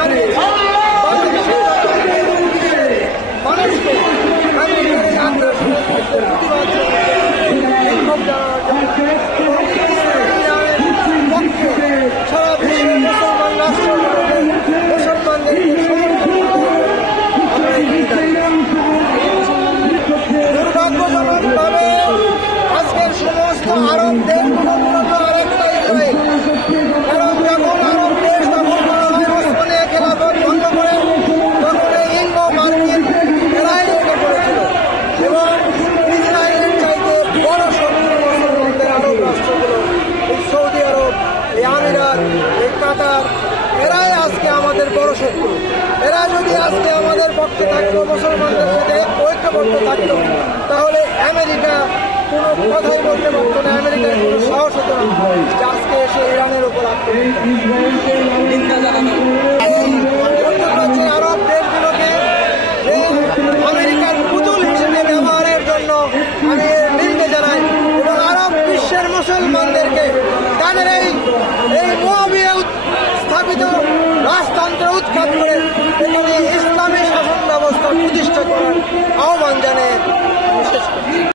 জানিয়েছে মানুষকে সারা বিশ্বের মুসলমান রাষ্ট্রগুলোকে দুর্ভাগ্যজনকভাবে আজকের সমস্ত আরব দেশগুলো মূলত আরেকটা ইসরায়েল। কারণ যখন আরব দেশ দখল করা হয় ওসমানীয় খেলাফত ভঙ্গ করে, তখন এই ইঙ্গো মার্কিন ইসরায়েল উঠে পড়েছিল এবং ইসরায়েলের চাইতে বড় শত্রু মুসলমানদের আরব রাষ্ট্রগুলো, এই সৌদি আরব, এই আমিরাত, এই কাতার, এরাই আজকে আমাদের বড় শত্রু। এরা যদি আজকে আমাদের পক্ষে থাকতো, মুসলমানদের সাথে ঐক্যবদ্ধ থাকতো, তাহলে আমেরিকা কোনো কথাই বলতে পারতো না, আমেরিকার কোনো সাহস হতো না যে আজকে এসে ইরানের উপর মধ্যপ্রাচ্যের আরব দেশগুলোকে আমেরিকার পুতুল হিসেবে ব্যবহারের জন্য আমি নিন্দা জানাই এবং আরব বিশ্বের মুসলমানদেরকে তাদের এই মুআবিয়া স্থাপিত রাজতন্ত্র উৎখাত করে এখানে ইসলামী শাসন ব্যবস্থা প্রতিষ্ঠা করার আহ্বান জানিয়ে শেষ করছি।